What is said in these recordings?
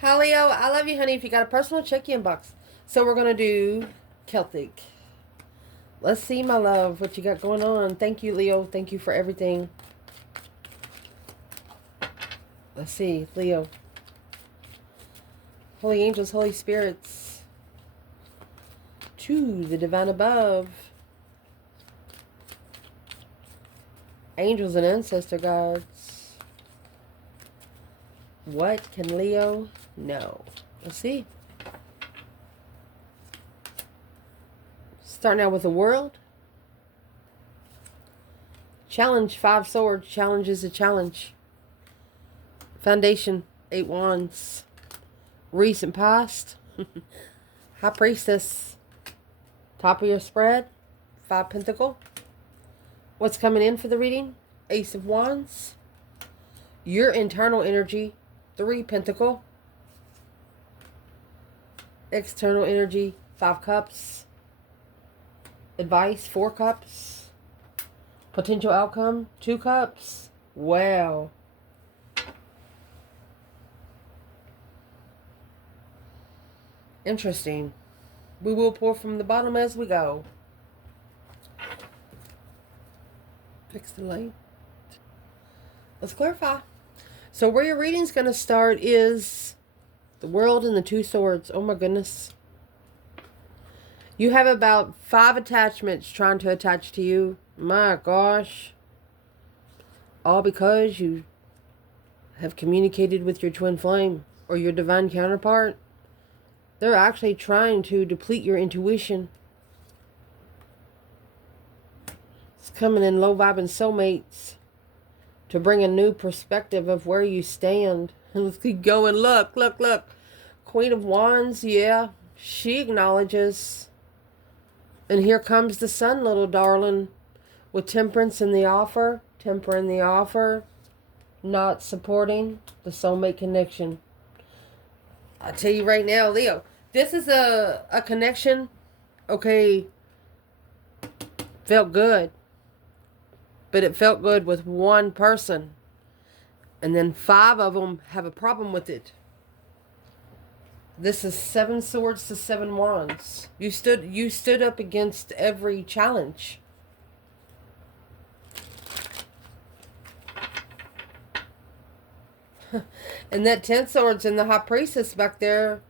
Hi, Leo. I love you, honey. If you got a personal, check your inbox. So we're going to do Celtic. Let's see, my love, what you got going on. Thank you, Leo. Thank you for everything. Let's see, Leo. Holy angels, holy spirits. To the divine above. Angels and ancestor gods. What can Leo know? Let's see. Starting out with the world. Challenge, 5 swords. Challenge is a challenge. Foundation, 8 wands. Recent past. High priestess. Top of your spread. 5 pentacle. What's coming in for the reading? Ace of wands. Your internal energy. 3 pentacle. External energy. 5 cups. Advice, 4 cups. Potential outcome, 2 cups. Wow. Interesting. We will pour from the bottom as we go. Fix the light. Let's clarify. So where your reading's going to start is the world and the 2 swords. Oh my goodness. You have about 5 attachments trying to attach to you. My gosh. All because you have communicated with your twin flame or your divine counterpart. They're actually trying to deplete your intuition. It's coming in low vibing soulmates to bring a new perspective of where you stand. Let's keep going. Look, look, look. Queen of Wands, yeah. She acknowledges. And here comes the sun, little darling, with temperance in the offer, temper in the offer, not supporting the soulmate connection. I'll tell you right now, Leo, this is a connection, okay, felt good, but it felt good with one person, and then 5 of them have a problem with it. This is 7 swords to 7 wands. You stood up against every challenge. And that 10 swords and the high priestess back there.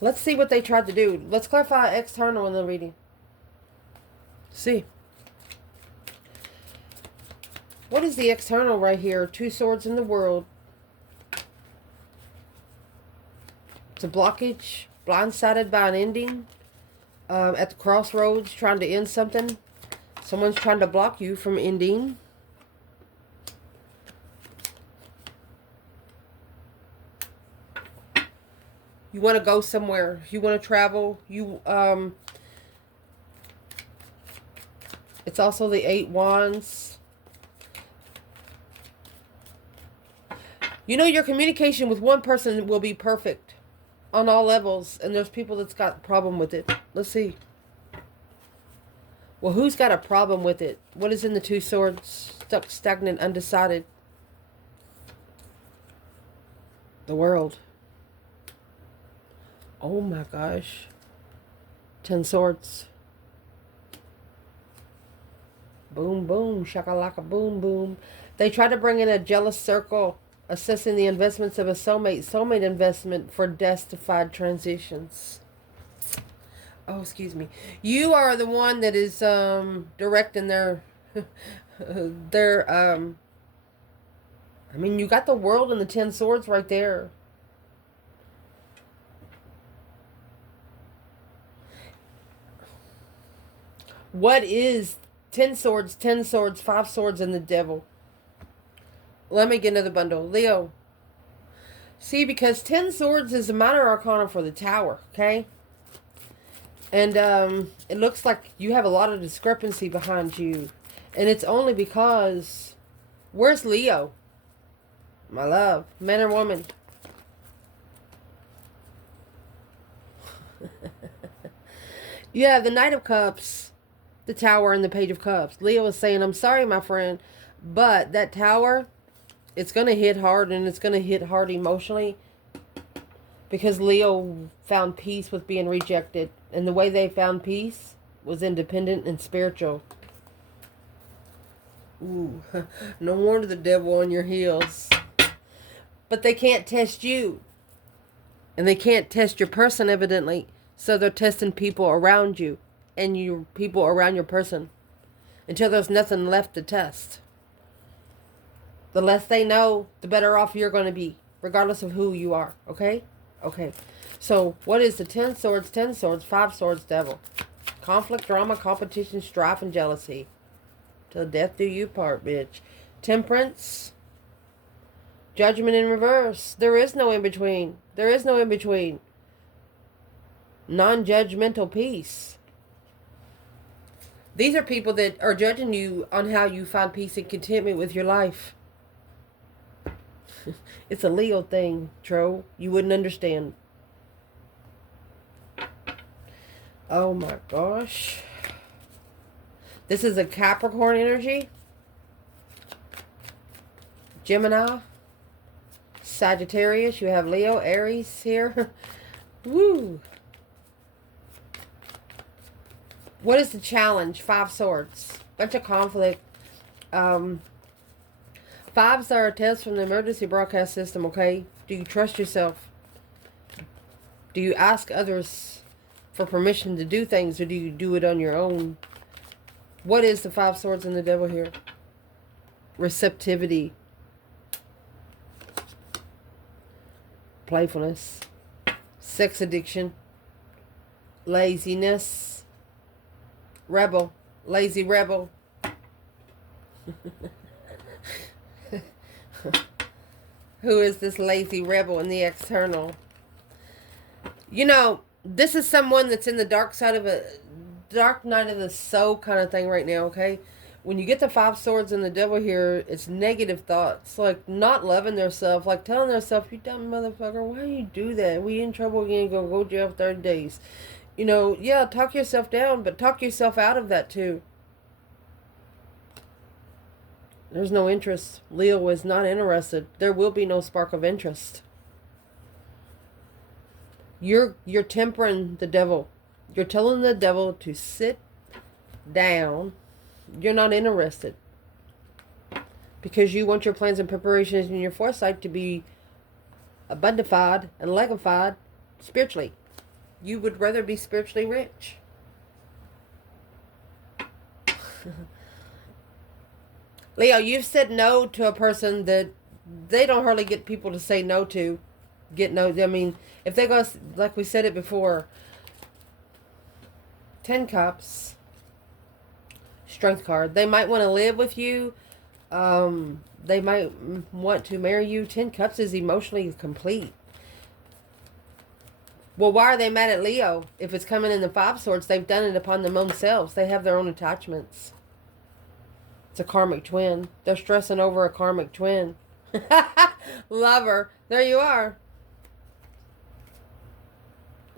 Let's see what they tried to do. Let's clarify external in the reading. See. What is the external right here? 2 swords in the world. It's a blockage, blindsided by an ending, at the crossroads, trying to end something. Someone's trying to block you from ending. You want to go somewhere. You want to travel. It's also the 8 wands. You know, your communication with one person will be perfect on all levels, and there's people that's got a problem with it. Let's see. Well, who's got a problem with it? What is in the 2 swords? Stuck, stagnant, undecided. The world. Oh my gosh. 10 swords. Boom, boom, shakalaka, boom, boom. They try to bring in a jealous circle, assessing the investments of a soulmate investment for justified transitions. Oh, excuse me. You are the one that is directing their I mean, you got the world and the 10 swords right there. What is 10 swords, 10 swords, 5 swords, and the devil? Let me get another bundle. Leo. See, because 10 swords is a minor arcana for the tower, okay? And it looks like you have a lot of discrepancy behind you. And it's only because... Where's Leo? My love. Man or woman? Yeah, the Knight of Cups, the Tower, and the Page of Cups. Leo is saying, I'm sorry, my friend, but that Tower It's going to hit hard, and it's going to hit hard emotionally. Because Leo found peace with being rejected. And the way they found peace was independent and spiritual. Ooh, no wonder the devil on your heels. But they can't test you. And they can't test your person, evidently. So they're testing people around you. And you people around your person. Until there's nothing left to test. The less they know, the better off you're going to be. Regardless of who you are. Okay? Okay. So, what is the 10 swords, 10 swords, 5 swords, devil? Conflict, drama, competition, strife, and jealousy. Till death do you part, bitch. Temperance. Judgment in reverse. There is no in between. There is no in between. Non-judgmental peace. These are people that are judging you on how you find peace and contentment with your life. It's a Leo thing, Tro. You wouldn't understand. Oh my gosh. This is a Capricorn energy. Gemini. Sagittarius. You have Leo, Aries here. Woo. What is the challenge? 5 swords. Bunch of conflict. Fives are a test from the emergency broadcast system, okay? Do you trust yourself? Do you ask others for permission to do things, or do you do it on your own? What is the 5 swords and the devil here? Receptivity. Playfulness. Sex addiction. Laziness. Rebel. Lazy rebel. Who is this lazy rebel in the external? You know, this is someone that's in the dark side of a dark night of the soul kind of thing right now, okay? When you get the 5 swords and the devil here, it's negative thoughts. Like not loving themselves. Like telling themselves, you dumb motherfucker, why you do that? We in trouble again, gonna go jail for 30 days. You know, yeah, talk yourself down, but talk yourself out of that too. There's no interest. Leo is not interested. There will be no spark of interest. You're tempering the devil. You're telling the devil to sit down. You're not interested. Because you want your plans and preparations and your foresight to be abundified and legified spiritually. You would rather be spiritually rich. Leo, you've said no to a person that they don't hardly get people to say no to. I mean, if they go, like we said it before, 10 cups, strength card. They might want to live with you. They might want to marry you. 10 cups is emotionally complete. Well, why are they mad at Leo? If it's coming in the 5 swords, they've done it upon them own selves. They have their own attachments. It's a karmic twin. They're stressing over a karmic twin. Lover. There you are.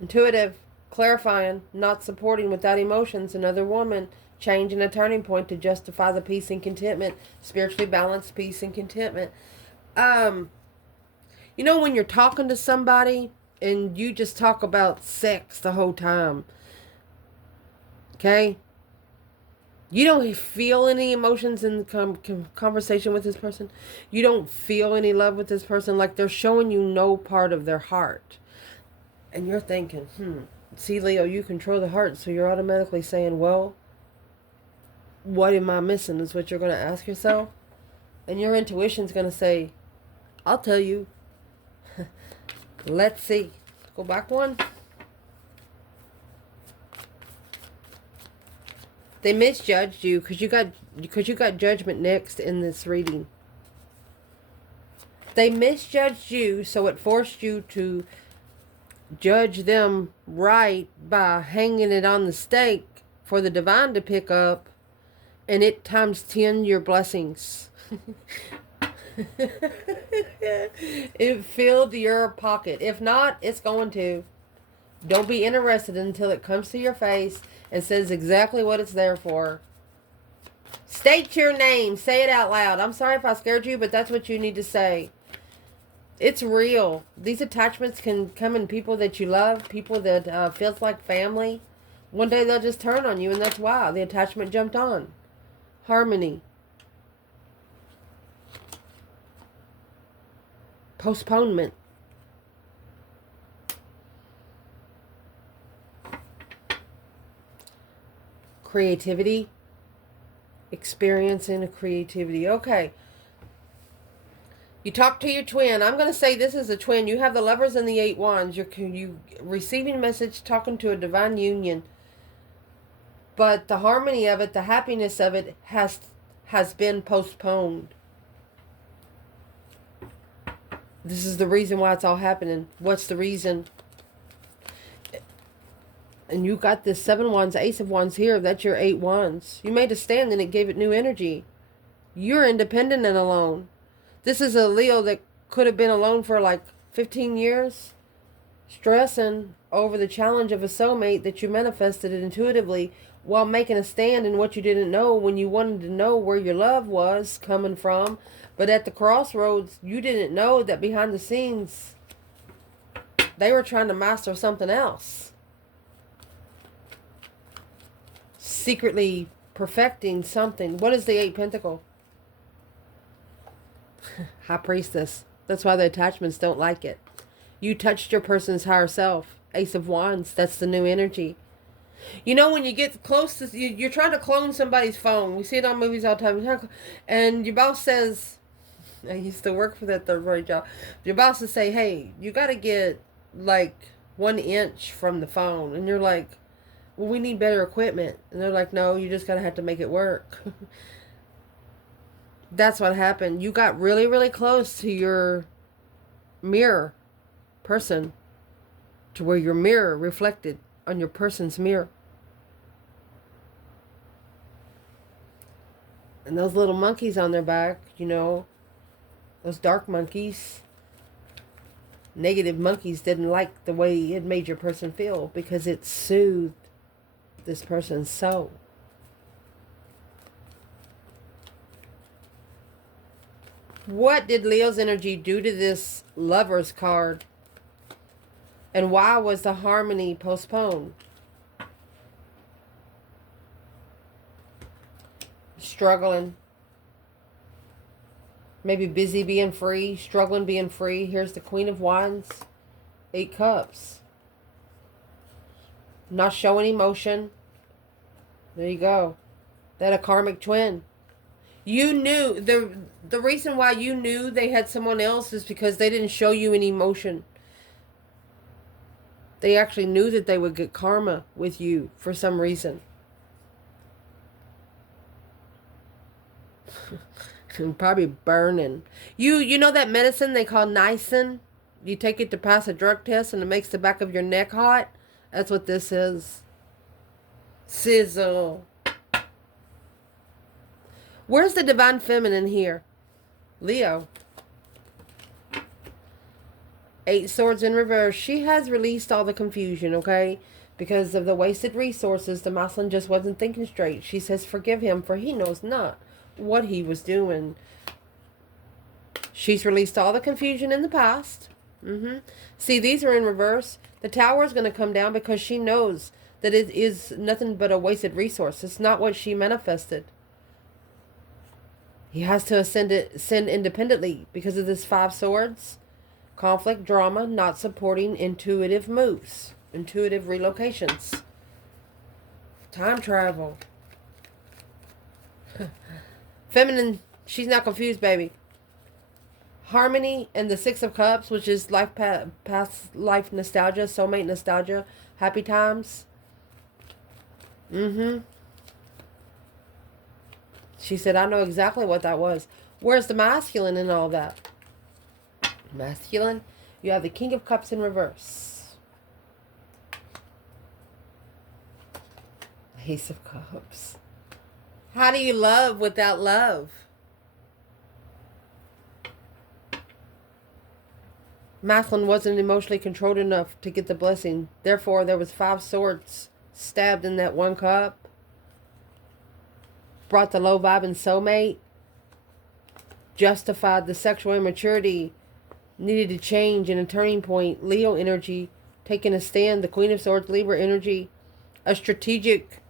Intuitive. Clarifying. Not supporting without emotions. Another woman. Change and a turning point to justify the peace and contentment. Spiritually balanced peace and contentment. You know when you're talking to somebody and you just talk about sex the whole time. Okay? You don't feel any emotions in the conversation with this person. You don't feel any love with this person. Like they're showing you no part of their heart. And you're thinking, see, Leo, you control the heart. So you're automatically saying, well, what am I missing is what you're going to ask yourself. And your intuition's going to say, I'll tell you. Let's see. Go back one. They misjudged you because you got judgment next in this reading. They misjudged you, so it forced you to judge them right by hanging it on the stake for the divine to pick up, and it times 10 your blessings. It filled your pocket. If not, it's going to. Don't be interested until it comes to your face and says exactly what it's there for. State your name. Say it out loud. I'm sorry if I scared you, but that's what you need to say. It's real. These attachments can come in people that you love, people that feels like family. One day they'll just turn on you, and that's why the attachment jumped on. Harmony. Postponement. Creativity. Experiencing a creativity. Okay. You talk to your twin. I'm going to say this is a twin. You have the Lovers and the 8 Wands. You receiving a message, talking to a divine union. But the harmony of it, the happiness of it has been postponed. This is the reason why it's all happening. What's the reason? And you got this 7 Wands, Ace of Wands here. That's your 8 Wands. You made a stand and it gave it new energy. You're independent and alone. This is a Leo that could have been alone for like 15 years. Stressing over the challenge of a soulmate that you manifested intuitively while making a stand in what you didn't know when you wanted to know where your love was coming from. But at the crossroads, you didn't know that behind the scenes, they were trying to master something else. Secretly perfecting something. What is the 8 Pentacle? High Priestess. That's why the attachments don't like it. You touched your person's higher self. Ace of Wands. That's the new energy. You know, when you get close to... You're trying to clone somebody's phone. We see it on movies all the time. And your boss says... I used to work for that third-party job. Your boss will say, hey, you got to get like 1 inch from the phone. And you're like, well, we need better equipment. And they're like, no, you just got to have to make it work. That's what happened. You got really, really close to your mirror person, to where your mirror reflected on your person's mirror. And those little monkeys on their back, you know, those dark monkeys, negative monkeys, didn't like the way it made your person feel because it soothed this person's soul. What did Leo's energy do to this Lovers card? And why was the harmony postponed? Struggling. Maybe busy being free. Struggling being free. Here's the Queen of Wands. 8 Cups. Not showing emotion. There you go. That a karmic twin. You knew, the reason why you knew they had someone else is because they didn't show you any emotion. They actually knew that they would get karma with you for some reason. Probably burning. You know that medicine they call niacin? You take it to pass a drug test and it makes the back of your neck hot? That's what this is. Sizzle. Where's the divine feminine here? Leo. 8 Swords in reverse. She has released all the confusion, okay? Because of the wasted resources, the masculine just wasn't thinking straight. She says, forgive him, for he knows not what he was doing. She's released all the confusion in the past. See, these are in reverse. The Tower is going to come down because she knows that it is nothing but a wasted resource. It's not what she manifested. He has to ascend independently because of this 5 Swords. Conflict, drama, not supporting intuitive moves. Intuitive relocations. Time travel. Feminine, she's not confused, baby. Harmony and the 6 of Cups, which is past life nostalgia, soulmate nostalgia, happy times. She said, I know exactly what that was. Where's the masculine in all that? Masculine, you have the King of Cups in reverse. Ace of Cups. How do you love without love? Masculine wasn't emotionally controlled enough to get the blessing. Therefore, there was 5 swords stabbed in that 1 cup. brought the low vibe and soulmate, justified the sexual immaturity, needed to change in a turning point, Leo energy, taking a stand, the Queen of Swords, Libra energy, a strategic,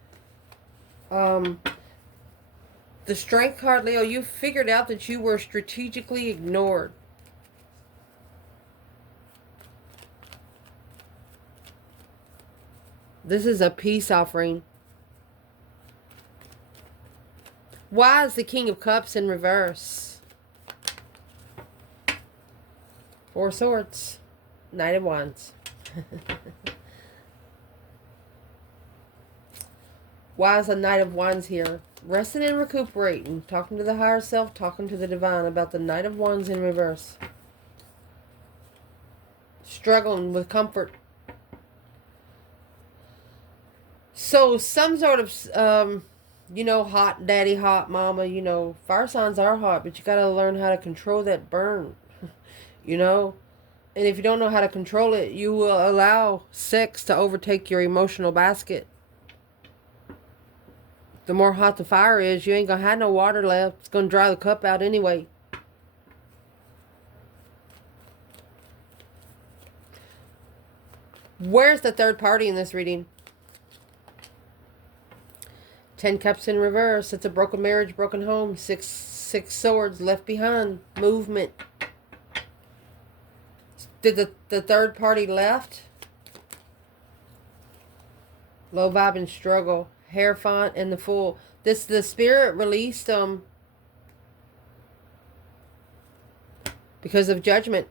the Strength card, Leo, you figured out that you were strategically ignored. This is a peace offering. Why is the King of Cups in reverse? Four Swords. Knight of Wands. Why is the Knight of Wands here? Resting and recuperating. Talking to the higher self. Talking to the divine about the Knight of Wands in reverse. Struggling with comfort. So some sort of, you know, hot daddy, hot mama, you know, fire signs are hot, but you got to learn how to control that burn, you know. And if you don't know how to control it, you will allow sex to overtake your emotional basket. The more hot the fire is, you ain't going to have no water left. It's going to dry the cup out anyway. Where's the third party in this reading? 10 Cups in reverse. It's a broken marriage, broken home. Six Swords left behind. Movement. Did the third party left? Low vibe and struggle. Hierophant and the Fool. The Spirit released them because of Judgment.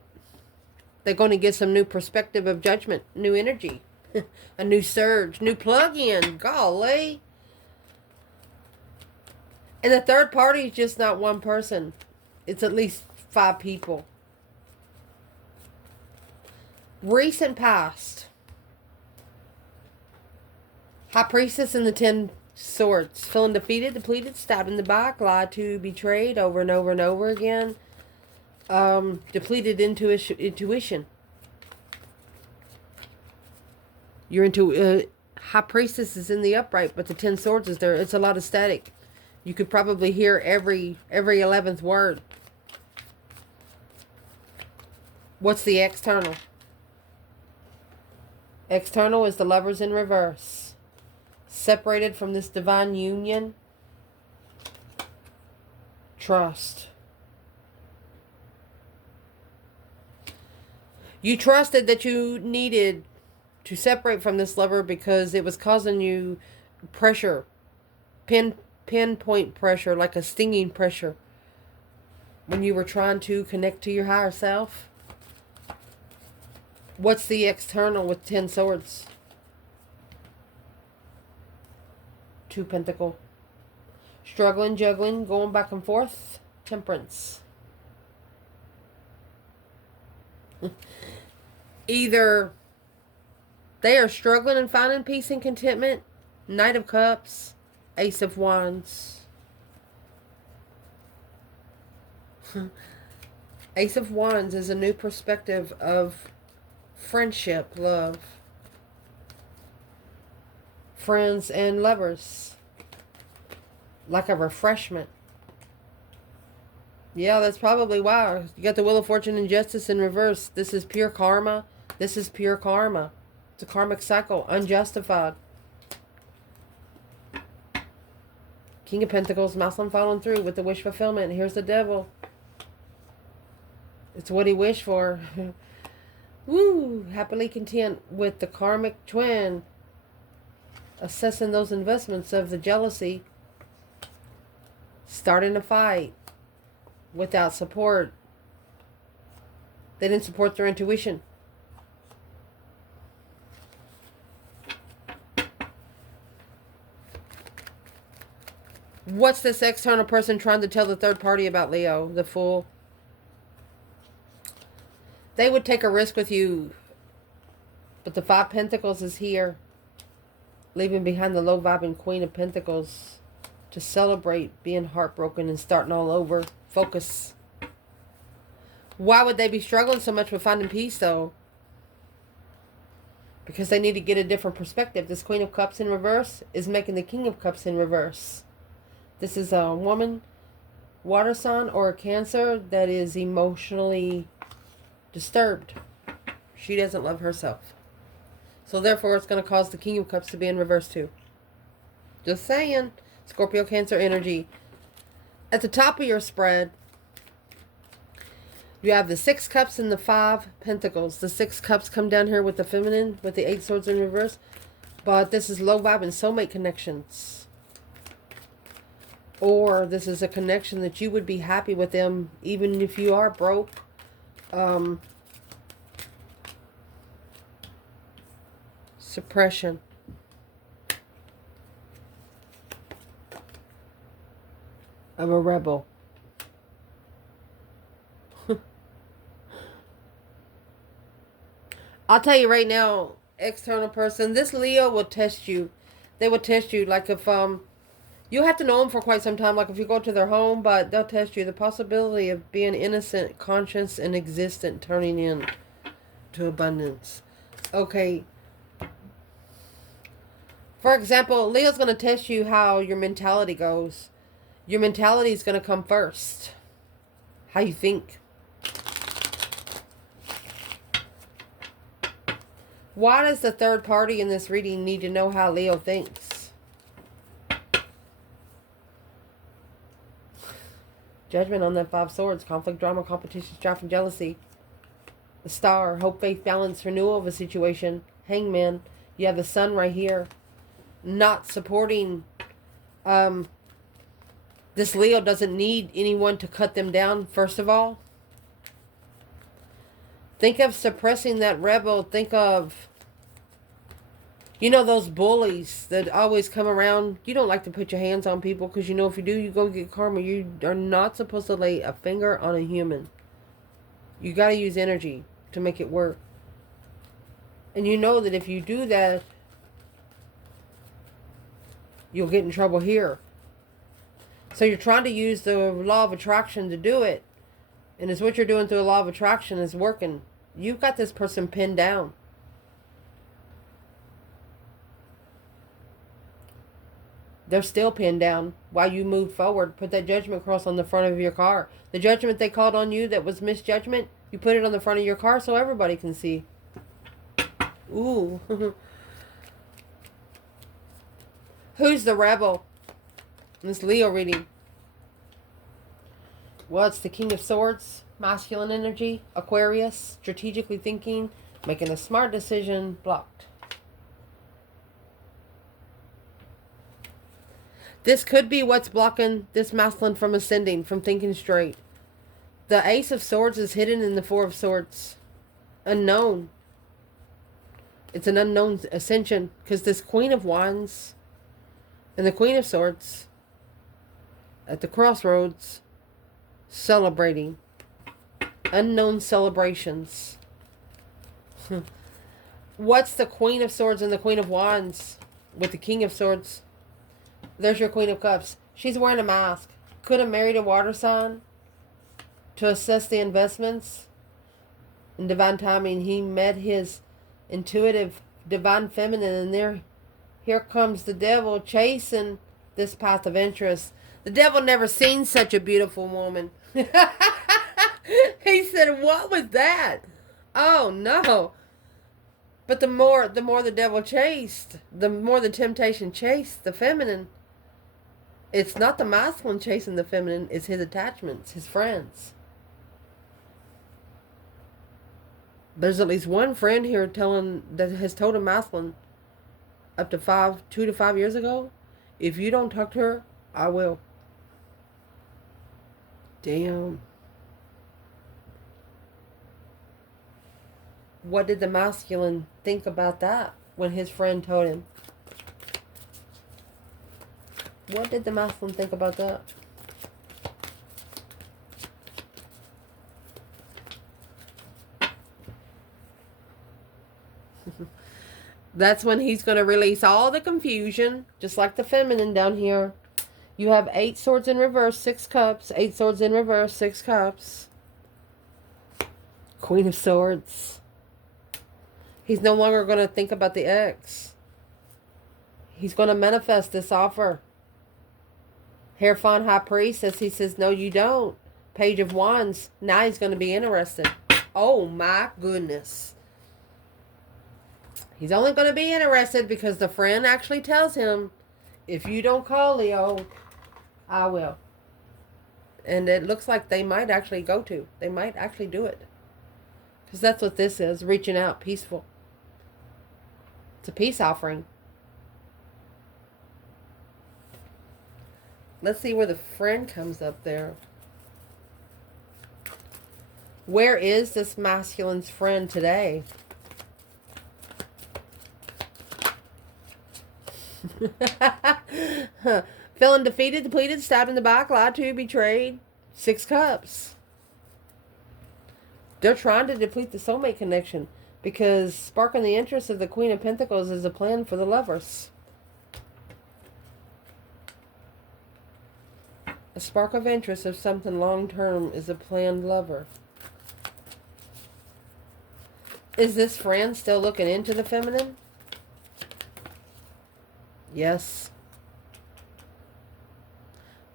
They're going to get some new perspective of Judgment. New energy. A new surge. New plug-in. Golly. And the third party is just not one person. It's at least 5 people. Recent past. High Priestess and the 10 Swords. Feeling defeated, depleted, stabbed in the back, lied to, betrayed over and over and over again. Depleted intuition. You're into... High Priestess is in the upright, but the 10 Swords is there. It's a lot of static. You could probably hear every 11th word. What's the external? External is the Lovers in reverse. Separated from this divine union. Trust. You trusted that you needed to separate from this lover because it was causing you pressure. Pinpoint pressure, like a stinging pressure. When you were trying to connect to your higher self. What's the external with 10 Swords? 2 Pentacle. Struggling, juggling, going back and forth. Temperance. Either they are struggling and finding peace and contentment. Knight of Cups. Ace of Wands. Ace of Wands is a new perspective of friendship, love. Friends and lovers. Like a refreshment. Yeah, that's probably why. You got the Wheel of Fortune and Justice in reverse. This is pure karma. This is pure karma. It's a karmic cycle. Unjustified. King of Pentacles. Muslim following through with the wish fulfillment. Here's the Devil. It's what he wished for. Woo! Happily content with the karmic twin. Assessing those investments of the jealousy. Starting a fight. Without support. They didn't support their intuition. What's this external person trying to tell the third party about, Leo? The Fool. They would take a risk with you. But the 5 Pentacles is here. Leaving behind the low vibing Queen of Pentacles. To celebrate being heartbroken and starting all over. Focus. Why would they be struggling so much with finding peace, though? Because they need to get a different perspective. This Queen of Cups in reverse is making the King of Cups in reverse. This is a woman, water sign, or a Cancer that is emotionally disturbed. She doesn't love herself. So therefore, it's going to cause the King of Cups to be in reverse too. Just saying. Scorpio, Cancer energy. At the top of your spread, you have the 6 Cups and the 5 Pentacles. The 6 Cups come down here with the feminine, with the 8 Swords in reverse. But this is low vibe and soulmate connections. Or this is a connection that you would be happy with them even if you are broke. Suppression. Of a rebel. I'll tell you right now, external person, this Leo will test you. They will test you. Like if you'll have to know them for quite some time, like if you go to their home, but they'll test you. The possibility of being innocent, conscious, and existent, turning in to abundance. Okay. For example, Leo's going to test you how your mentality goes. Your mentality is going to come first. How you think. Why does the third party in this reading need to know how Leo thinks? Judgment on that 5 Swords. Conflict, drama, competition, strife, and jealousy. The Star. Hope, faith, balance, renewal of a situation. Hangman. You have the Sun right here. Not supporting. This Leo doesn't need anyone to cut them down, first of all. Think of suppressing that rebel. Think of, you know, those bullies that always come around. You don't like to put your hands on people because you know if you do, you go get karma. You are not supposed to lay a finger on a human. You got to use energy to make it work. And you know that if you do that, you'll get in trouble here. So you're trying to use the law of attraction to do it. And it's what you're doing through the law of attraction is working. You've got this person pinned down. They're still pinned down while you move forward. Put that judgment cross on the front of your car. The judgment they called on you that was misjudgment, you put it on the front of your car so everybody can see. Ooh. Who's the rebel in this Leo reading? Well, it's the King of Swords, masculine energy, Aquarius, strategically thinking, making a smart decision, blocked. This could be what's blocking this masculine from ascending, from thinking straight. The Ace of Swords is hidden in the 4 of Swords. Unknown. It's an unknown ascension because this Queen of Wands and the Queen of Swords at the crossroads celebrating. Unknown celebrations. What's the Queen of Swords and the Queen of Wands with the King of Swords? There's your Queen of Cups. She's wearing a mask. Could have married a water sign to assess the investments. In divine timing, he met his intuitive divine feminine, and here comes the devil chasing this path of interest. The devil never seen such a beautiful woman. He said, what was that? Oh, no. But the more the devil chased, the more the temptation chased the feminine. It's not the masculine chasing the feminine, it's his attachments, his friends. There's at least one friend here that has told a masculine up to 2 to 5 years ago, if you don't talk to her, I will. Damn. What did the masculine think about that when his friend told him? What did the masculine think about that? That's when he's going to release all the confusion, just like the feminine down here. You have 8 swords in reverse, 6 cups. 8 swords in reverse, 6 cups. Queen of Swords. He's no longer going to think about the ex. He's going to manifest this offer. Hierophant High Priestess, he says, no, you don't. Page of Wands, now he's going to be interested. Oh my goodness. He's only going to be interested because the friend actually tells him, if you don't call Leo, I will. And it looks like they might actually go to. They might actually do it. Because that's what this is, reaching out, peaceful. It's a peace offering. Let's see where the friend comes up there. Where is this masculine's friend today? Feeling defeated, depleted, stabbed in the back, lied to, betrayed. 6 Cups. They're trying to deplete the soulmate connection because sparking the interest of the Queen of Pentacles is a plan for the lovers. A spark of interest of something long-term is a planned lover. Is this friend still looking into the feminine? Yes.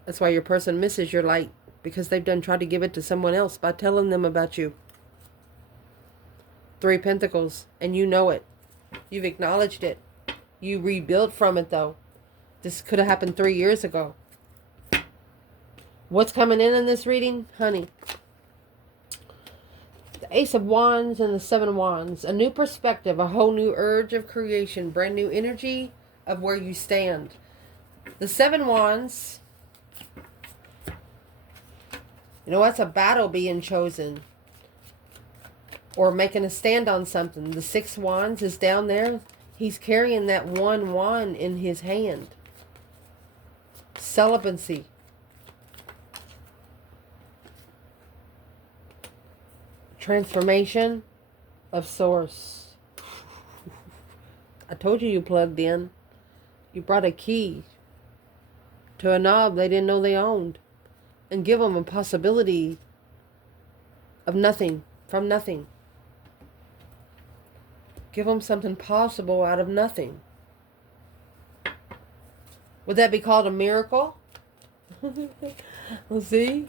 That's why your person misses your light, because they've done tried to give it to someone else by telling them about you. 3 Pentacles, and you know it. You've acknowledged it. You rebuilt from it, though. This could have happened 3 years ago. What's coming in this reading? Honey. The Ace of Wands and the 7 Wands. A new perspective, a whole new urge of creation, brand new energy of where you stand. The 7 Wands, you know, that's a battle being chosen. Or making a stand on something. The 6 Wands is down there. He's carrying that 1 wand in his hand. Celibacy. Transformation of source. I told you plugged in. You brought a key to a knob they didn't know they owned. And give them a possibility of nothing, from nothing. Give them something possible out of nothing. Would that be called a miracle? We'll see.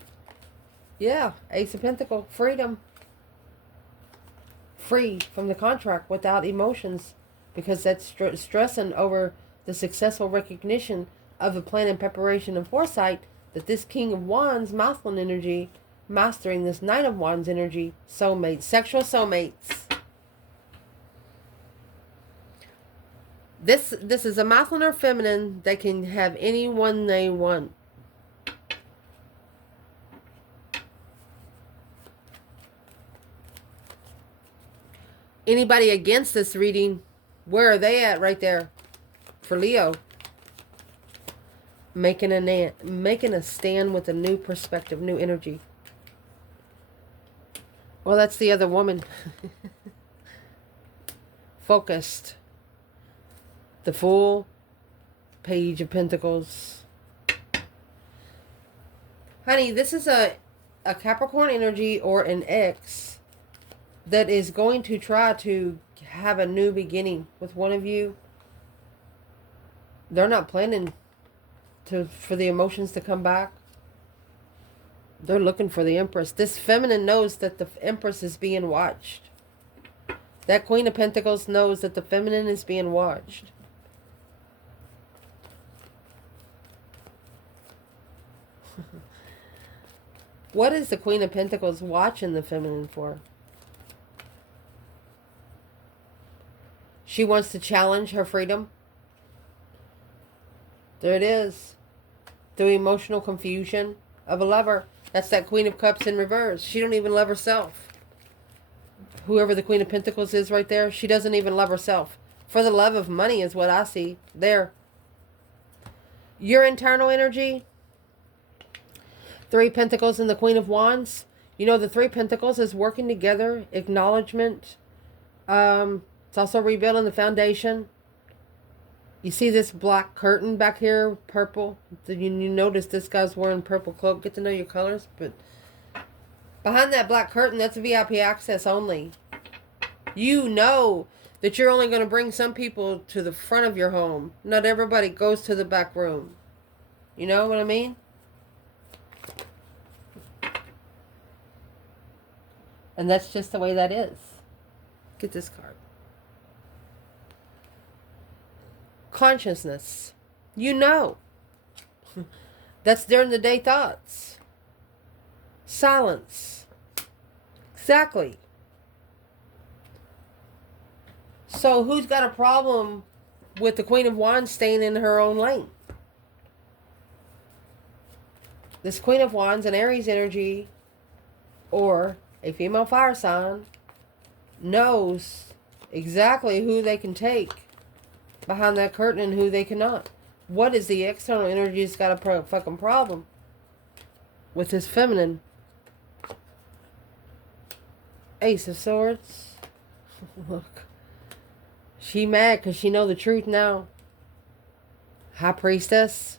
Yeah, Ace of Pentacles, freedom. Free from the contract without emotions, because that's stressing over the successful recognition of the plan and preparation and foresight that this King of Wands, masculine energy, mastering this Knight of Wands energy, soulmates, sexual soulmates. This is a masculine or feminine that can have anyone they want. Anybody against this reading, where are they at right there? For Leo. Making a stand with a new perspective, new energy. Well, that's the other woman. Focused. The Fool. Page of Pentacles. Honey, this is a Capricorn energy or an X that is going to try to have a new beginning with one of you. They're not planning for the emotions to come back. They're looking for the Empress. This feminine knows that the Empress is being watched. That Queen of Pentacles knows that the feminine is being watched. What is the Queen of Pentacles watching the feminine for? She wants to challenge her freedom. There it is. Through emotional confusion of a lover. That's that Queen of Cups in reverse. She don't even love herself. Whoever the Queen of Pentacles is right there, she doesn't even love herself. For the love of money is what I see there. Your internal energy. 3 Pentacles and the Queen of Wands. You know, the 3 Pentacles is working together. Acknowledgement. It's also rebuilding the foundation. You see this black curtain back here, purple. You notice this guy's wearing purple cloak. Get to know your colors. But behind that black curtain, that's VIP access only. You know that you're only going to bring some people to the front of your home. Not everybody goes to the back room. You know what I mean? And that's just the way that is. Get this card. Consciousness. You know. That's during the day thoughts. Silence. Exactly. So who's got a problem with the Queen of Wands staying in her own lane? This Queen of Wands, an Aries energy, or a female fire sign, knows exactly who they can take behind that curtain and who they cannot. What is the external energy that's got a fucking problem with this feminine? Ace of Swords. Look. She mad because she know the truth now. High Priestess.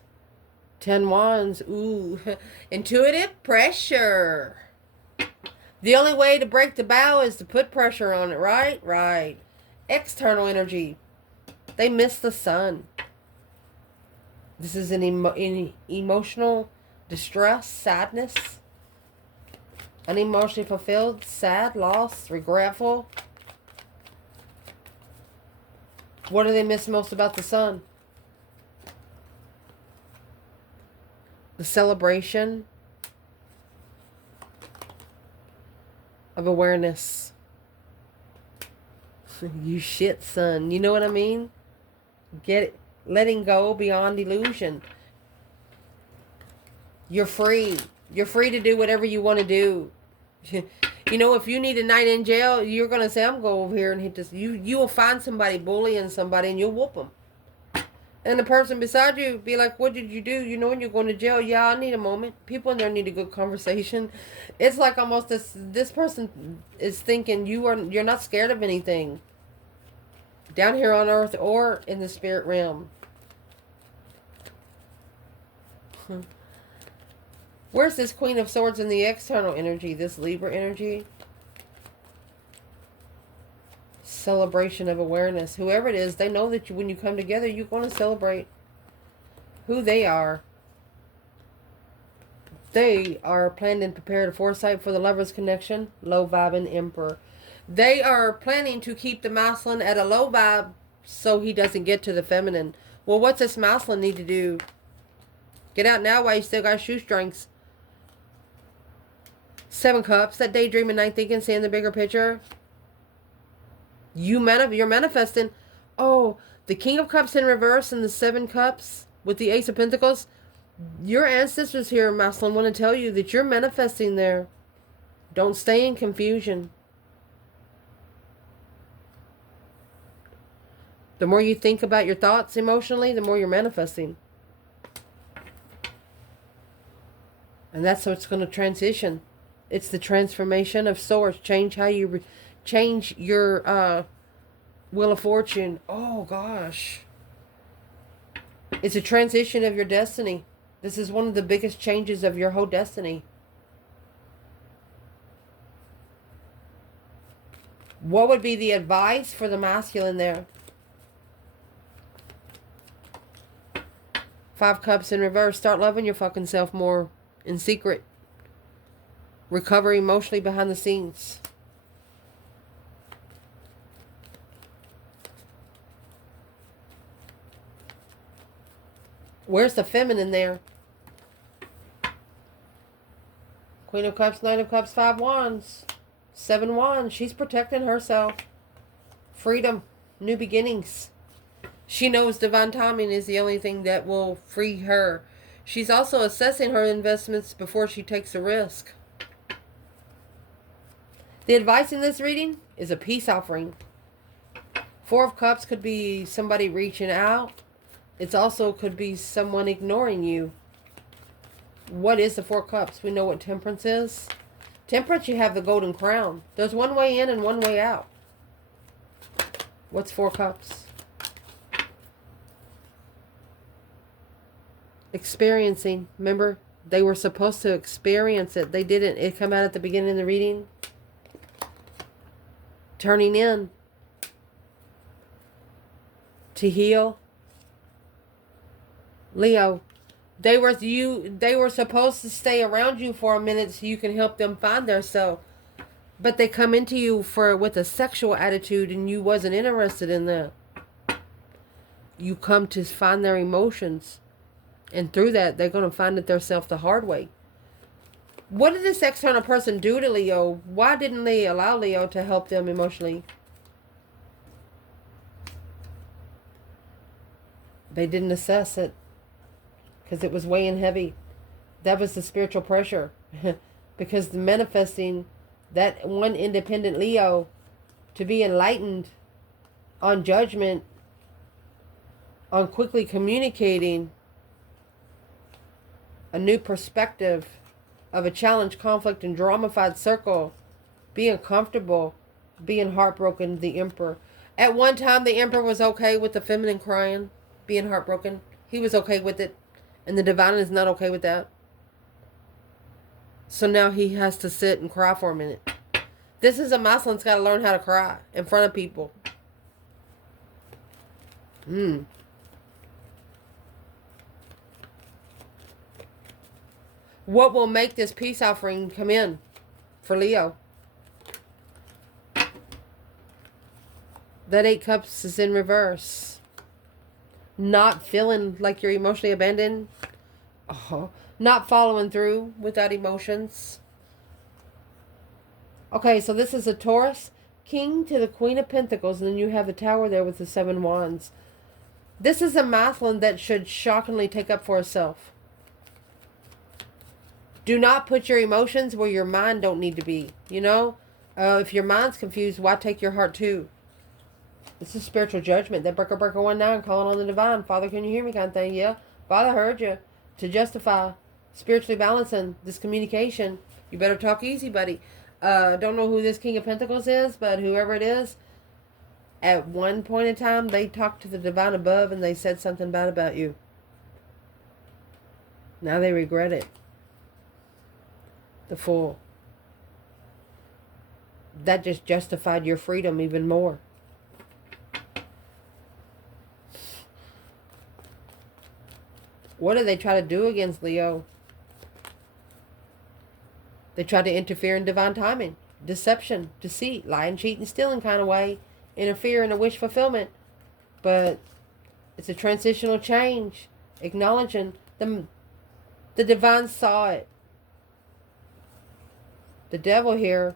10 Wands. Ooh. Intuitive pressure. The only way to break the bow is to put pressure on it, right? Right. External energy. They miss the sun. This is an emotional distress, sadness. Unemotionally fulfilled, sad, lost, regretful. What do they miss most about the sun? The celebration of awareness. You shit, son. You know what I mean? Get it. Letting go beyond illusion. You're free. You're free to do whatever you want to do. You know, if you need a night in jail, you're going to say, I'm going over here and hit this. You will find somebody bullying somebody and you'll whoop them. And the person beside you be like, what did you do? You know when you're going to jail? Yeah, I need a moment. People in there need a good conversation. It's like almost this person is thinking you're not scared of anything. Down here on earth or in the spirit realm. Where's this Queen of Swords in the external energy? This Libra energy? Celebration of awareness. Whoever it is, they know that when you come together, you're going to celebrate who they are. They are planned and prepared a foresight for the lover's connection. Low vibing Emperor. They are planning to keep the masculine at a low vibe so he doesn't get to the feminine. Well, what's this masculine need to do? Get out now while you still got shoestrings. 7 Cups. That daydreaming, night thinking, seeing the bigger picture. You're manifesting. Oh, the King of Cups in reverse and the 7 Cups with the Ace of Pentacles. Your ancestors here, masculine, want to tell you that you're manifesting there. Don't stay in confusion. The more you think about your thoughts emotionally, the more you're manifesting. And that's how it's going to transition. It's the transformation of Swords. Change how you change your Wheel of Fortune. Oh, gosh. It's a transition of your destiny. This is one of the biggest changes of your whole destiny. What would be the advice for the masculine there? 5 Cups in reverse. Start loving your fucking self more in secret. Recover emotionally behind the scenes. Where's the feminine there? Queen of Cups, Knight of Cups, 5 Wands. 7 Wands. She's protecting herself. Freedom. New beginnings. She knows divine timing is the only thing that will free her. She's also assessing her investments before she takes a risk. The advice in this reading is a peace offering. 4 of Cups could be somebody reaching out. It also could be someone ignoring you. What is the 4 Cups? We know what Temperance is. Temperance, you have the golden crown. There's one way in and one way out. What's 4 Cups? Experiencing. Remember, they were supposed to experience it. They didn't. It come out at the beginning of the reading. Turning in. To heal. Leo, They were supposed to stay around you for a minute so you can help them find their self. But they come into you with a sexual attitude and you wasn't interested in that. You come to find their emotions. And through that, they're going to find it themselves the hard way. What did this external person do to Leo? Why didn't they allow Leo to help them emotionally? They didn't assess it. Because it was weighing heavy. That was the spiritual pressure. Because the manifesting that one independent Leo to be enlightened on judgment, on quickly communicating a new perspective of a challenge, conflict, and dramified circle, being comfortable, being heartbroken, the Emperor. At one time, the Emperor was okay with the feminine crying, being heartbroken. He was okay with it. And the divine is not okay with that. So now he has to sit and cry for a minute. This is a masculine that's got to learn how to cry in front of people. What will make this peace offering come in for Leo? That 8 Cups is in reverse. Not feeling like you're emotionally abandoned. Not following through without emotions. Okay, so this is a Taurus. King to the Queen of Pentacles. And then you have the Tower there with the 7 Wands. This is a masculine that should shockingly take up for herself. Do not put your emotions where your mind don't need to be. You know? If your mind's confused, why take your heart too? This is spiritual judgment. That breaker 19 calling on the divine. Father, can you hear me kind of thing? Yeah. Father heard you. To justify spiritually balancing this communication, you better talk easy, buddy. Don't know who this King of Pentacles is, but whoever it is, at one point in time, they talked to the divine above and they said something bad about you. Now they regret it. The Fool. That just justified your freedom even more. What did they try to do against Leo? They tried to interfere in divine timing, deception, deceit, lying, cheating, stealing kind of way, interfere in a wish fulfillment. But it's a transitional change, acknowledging the divine saw it. The devil here,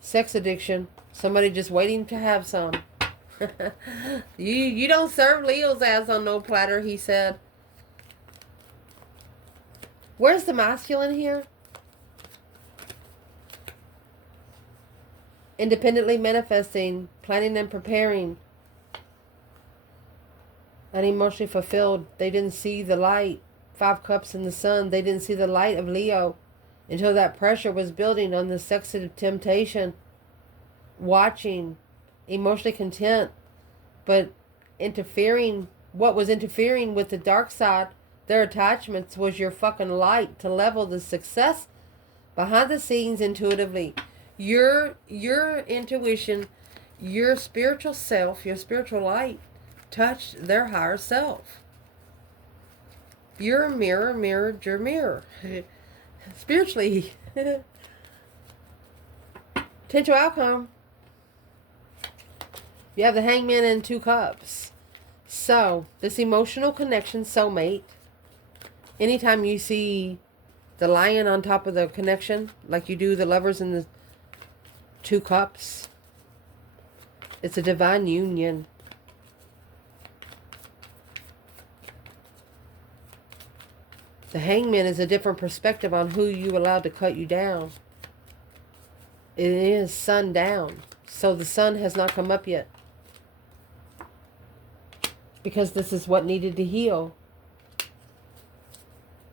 sex addiction, somebody just waiting to have some. You don't serve Leo's ass on no platter, he said. Where's the masculine here? Independently manifesting, planning and preparing. Unemotionally fulfilled. They didn't see the light. 5 Cups in the sun. They didn't see the light of Leo until that pressure was building on the sex of temptation. Watching. Emotionally content. But interfering. What was interfering with the dark side, their attachments, was your fucking light to level the success behind the scenes intuitively. Your intuition, your spiritual self, your spiritual light touched their higher self. Your mirror mirrored your mirror. Spiritually. Potential outcome. You have the Hangman and 2 Cups. So, this emotional connection, soulmate. Anytime you see the lion on top of the connection, like you do the Lovers in the 2 Cups, it's a divine union. The Hangman is a different perspective on who you allowed to cut you down. It is sundown, so the sun has not come up yet. Because this is what needed to heal.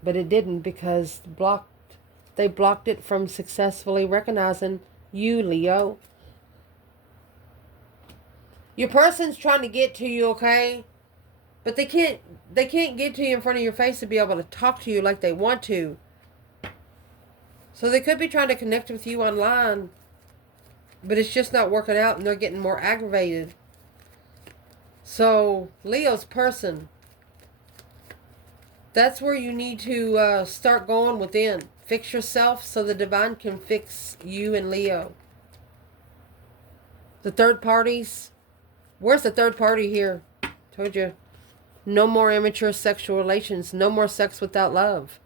But it didn't, because they blocked it from successfully recognizing you, Leo. Your person's trying to get to you, okay? But they can't get to you in front of your face to be able to talk to you like they want to. So they could be trying to connect with you online, but it's just not working out and they're getting more aggravated. So Leo's person, That's where you need to start going within. Fix yourself so the divine can fix you and Leo. The third parties. Where's the third party here? Told you. No more immature sexual relations. No more sex without love.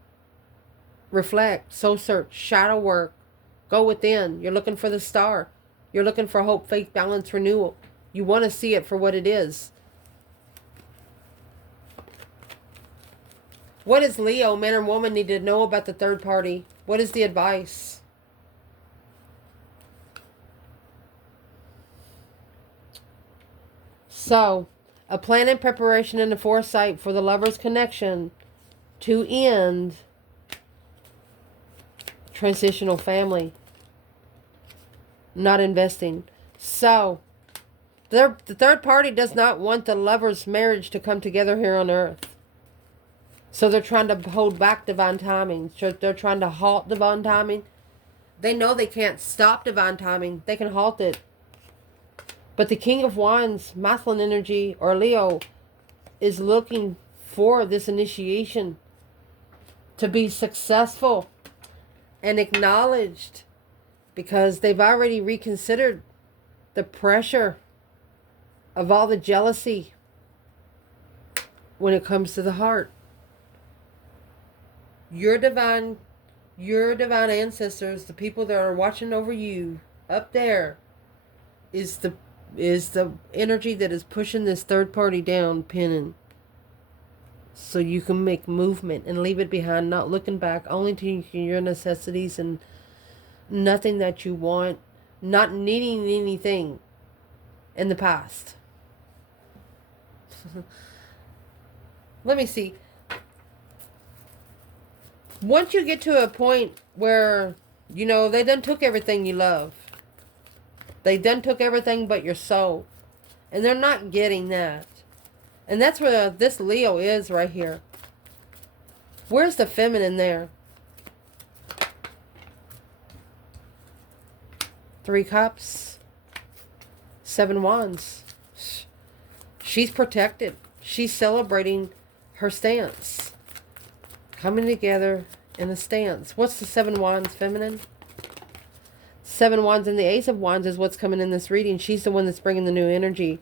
Reflect. Soul search. Shadow work. Go within. You're looking for the star. You're looking for hope, faith, balance, renewal. You want to see it for what it is. What does Leo, man or woman, need to know about the third party? What is the advice? So, a plan and preparation and a foresight for the lover's connection to end transitional family. Not investing. So, the third party does not want the lover's marriage to come together here on earth. So they're trying to hold back divine timing. So they're trying to halt divine timing. They know they can't stop divine timing. They can halt it. But the King of Wands, masculine energy, or Leo, is looking for this initiation to be successful and acknowledged, because they've already reconsidered the pressure of all the jealousy when it comes to the heart. Your divine ancestors, the people that are watching over you up there, is the energy that is pushing this third party down, pinning. So you can make movement and leave it behind, not looking back, only to your necessities and nothing that you want, not needing anything in the past. Let me see. Once you get to a point where, you know, they done took everything you love. They done took everything but your soul. And they're not getting that. And that's where this Leo is right here. Where's the feminine there? 3 cups. 7 wands. She's protected. She's celebrating her stance. Coming together in a stance. What's the 7 wands, feminine? 7 wands and the Ace of Wands is what's coming in this reading. She's the one that's bringing the new energy.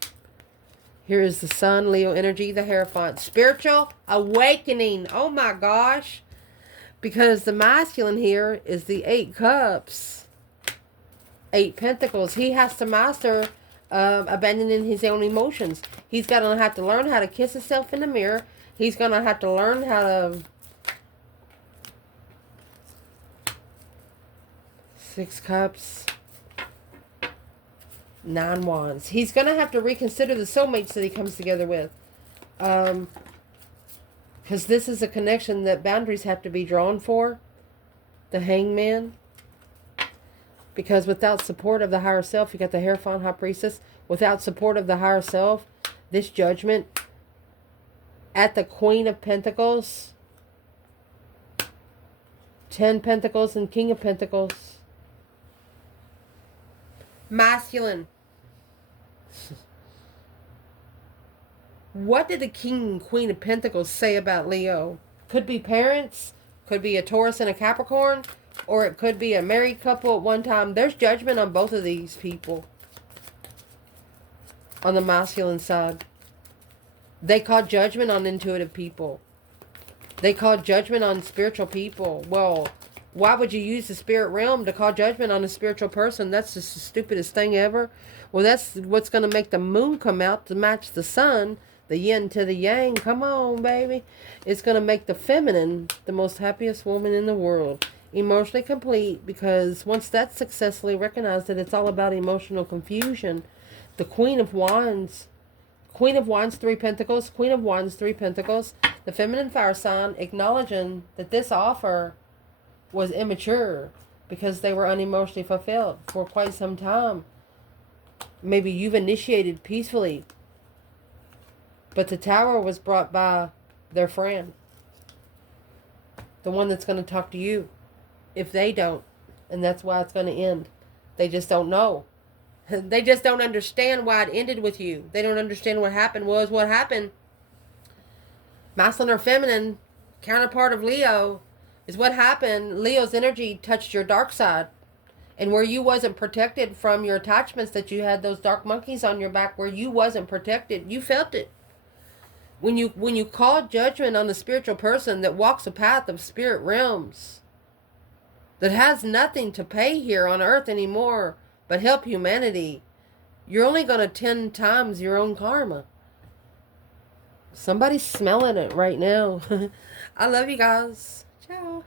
Here is the Sun, Leo energy, the Hierophant. Spiritual awakening. Oh my gosh. Because the masculine here is the 8 cups. 8 pentacles. He has to master abandoning his own emotions. He's going to have to learn how to kiss himself in the mirror. He's going to have to learn how to... 6 cups. 9 wands. He's going to have to reconsider the soulmates that he comes together with. Because this is a connection that boundaries have to be drawn for. The Hangman. Because without support of the higher self, you got the Hierophant, High Priestess. Without support of the higher self, this Judgment at the Queen of Pentacles. 10 Pentacles and King of Pentacles. Masculine. What did the King and Queen of Pentacles say about Leo? Could be parents, could be a Taurus and a Capricorn, or it could be a married couple at one time. There's judgment on both of these people. On the masculine side. They call judgment on intuitive people. They call judgment on spiritual people. Well, why would you use the spirit realm to call judgment on a spiritual person? That's just the stupidest thing ever. Well, that's what's going to make the moon come out to match the sun. The yin to the yang. Come on, baby. It's going to make the feminine the most happiest woman in the world. Emotionally complete, because once that's successfully recognized that it's all about emotional confusion, the Queen of Wands, 3 Pentacles, Queen of Wands, 3 Pentacles, the feminine fire sign, acknowledging that this offer was immature because they were unemotionally fulfilled for quite some time. Maybe you've initiated peacefully, but the Tower was brought by their friend, the one that's going to talk to you. If they don't, and that's why it's going to end. They just don't know. They just don't understand why it ended with you. They don't understand what happened was what happened. Masculine or feminine, counterpart of Leo, is what happened. Leo's energy touched your dark side. And where you wasn't protected from your attachments, that you had those dark monkeys on your back, where you wasn't protected, you felt it. When you call judgment on the spiritual person that walks a path of spirit realms, that has nothing to pay here on earth anymore but help humanity, you're only going to 10 times your own karma. Somebody's smelling it right now. I love you guys. Ciao.